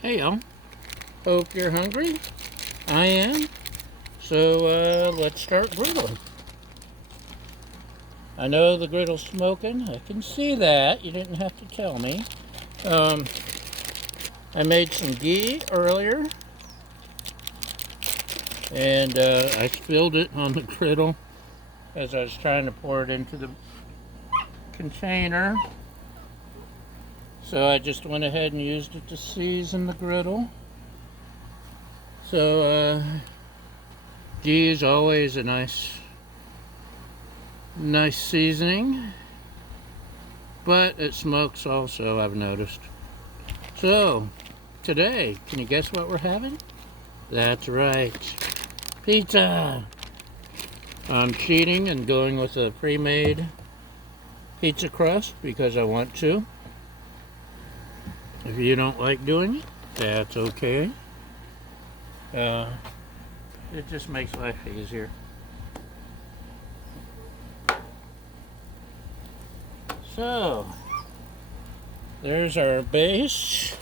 Hey y'all, hope you're hungry. I am. So let's start griddling. I know the griddle's smoking. I can see that. You didn't have to tell me. Um, I made some ghee earlier, and I spilled it on the griddle as I was trying to pour it into the container. So I just went ahead and used it to season the griddle. So ghee is always a nice seasoning, but it smokes also, I've noticed. So today, can you guess what we're having? That's right, pizza. I'm cheating and going with a pre-made pizza crust because I want to. If you don't like doing it, that's okay. It just makes life easier. So there's our base.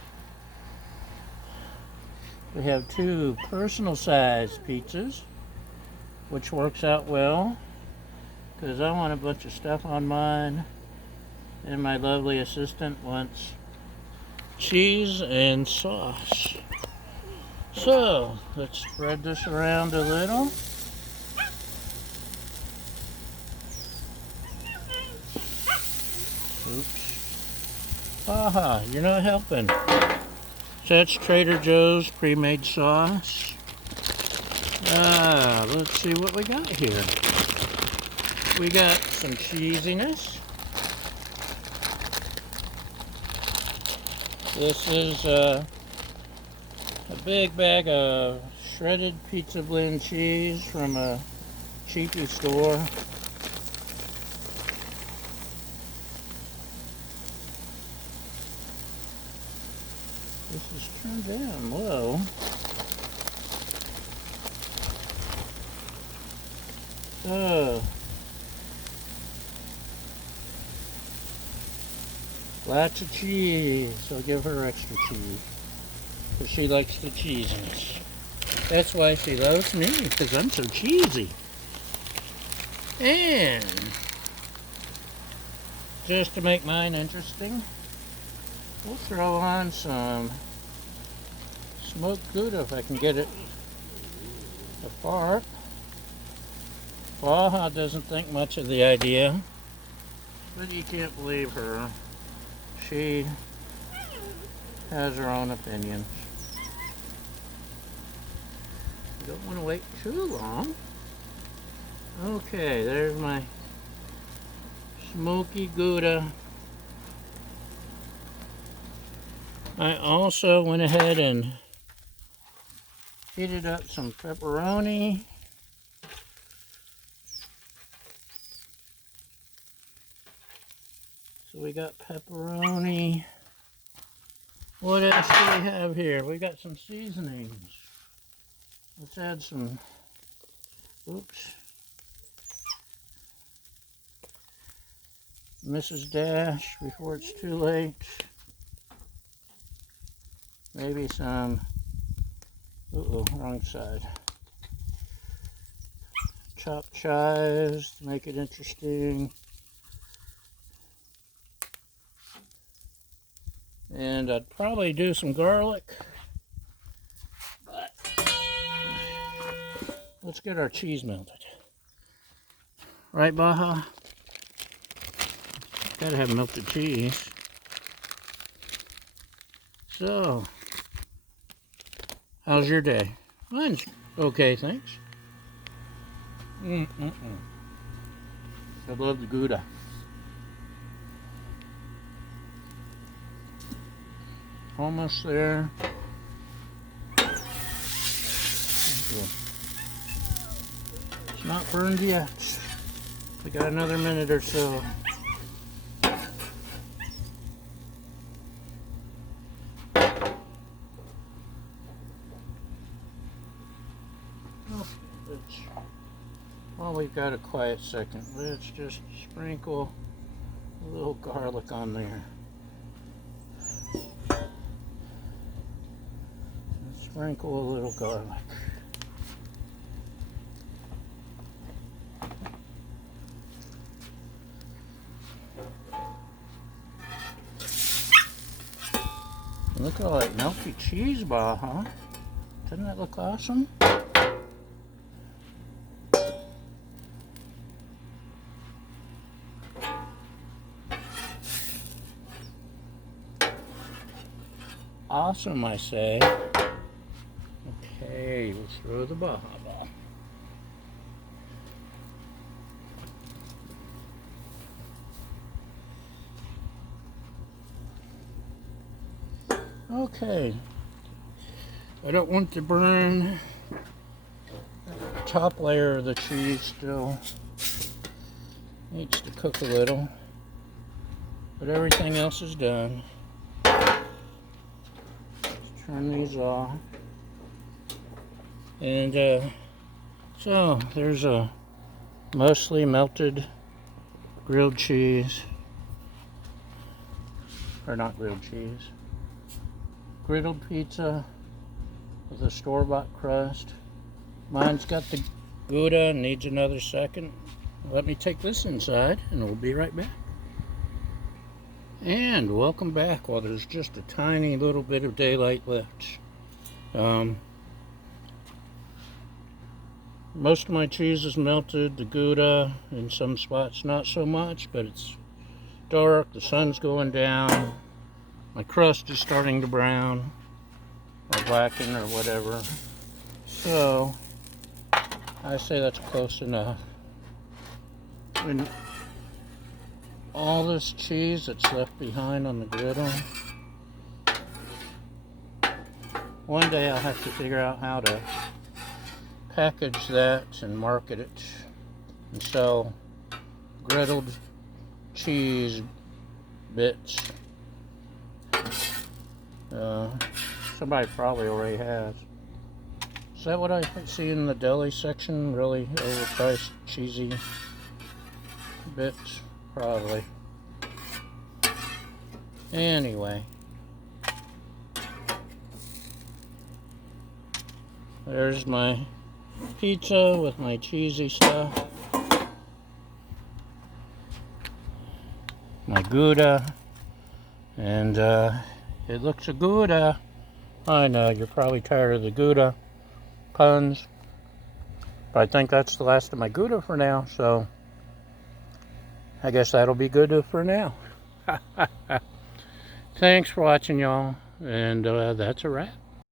We have two personal size pizzas, which works out well because I want a bunch of stuff on mine, and my lovely assistant wants cheese and sauce. So let's spread this around a little. Oops. Aha, you're not helping. So that's Trader Joe's pre-made sauce. Let's see what we got here. We got some cheesiness. This is a big bag of shredded pizza blend cheese from a cheapy store. This is turned down low. So, lots of cheese. I'll give her extra cheese because she likes the cheesiness. That's why she loves me, because I'm so cheesy. And just to make mine interesting, we'll throw on some smoked Gouda if I can get it apart. Baja doesn't think much of the idea, but you can't believe her. She has her own opinions. You don't want to wait too long. Okay, there's my smoky Gouda. I also went ahead and heated up some pepperoni. So we got pepperoni. What else do we have here? We got some seasonings. Let's add some, oops, Mrs. Dash before it's too late. Maybe some, wrong side. Chopped chives to make it interesting. And I'd probably do some garlic. But let's get our cheese melted. Right, Baja? Gotta have melted cheese. So, how's your day? Mine's okay, thanks. I love the Gouda. Almost there. It's not burned yet. We got another minute or so. While we've got a quiet second, let's just sprinkle a little garlic on there. Sprinkle a little garlic. Look at all that melty cheese ball, huh? Doesn't that look awesome? Awesome, I say. Okay, we'll throw the Baja ball. Okay, I don't want to burn the top layer of the cheese. Still needs to cook a little, but everything else is done. Turn these off. And so there's a mostly melted grilled cheese, or not grilled cheese, griddled pizza with a store-bought crust. Mine's got the Gouda, needs another second. Let me take this inside and we'll be right back. And welcome back while there's just a tiny little bit of daylight left. Most of my cheese is melted, the Gouda in some spots not so much, but it's dark, the sun's going down, my crust is starting to brown or blacken or whatever. So I say that's close enough. And all this cheese that's left behind on the griddle, one day I'll have to figure out how to package that and market it and sell griddled cheese bits. Somebody probably already has. Is that what I see in the deli section? Really overpriced cheesy bits? Probably. Anyway, there's my pizza with my cheesy stuff, my Gouda, and it looks a Gouda. I know you're probably tired of the Gouda puns, but I think that's the last of my Gouda for now, so I guess that'll be good for now. Thanks for watching, y'all, and that's a wrap.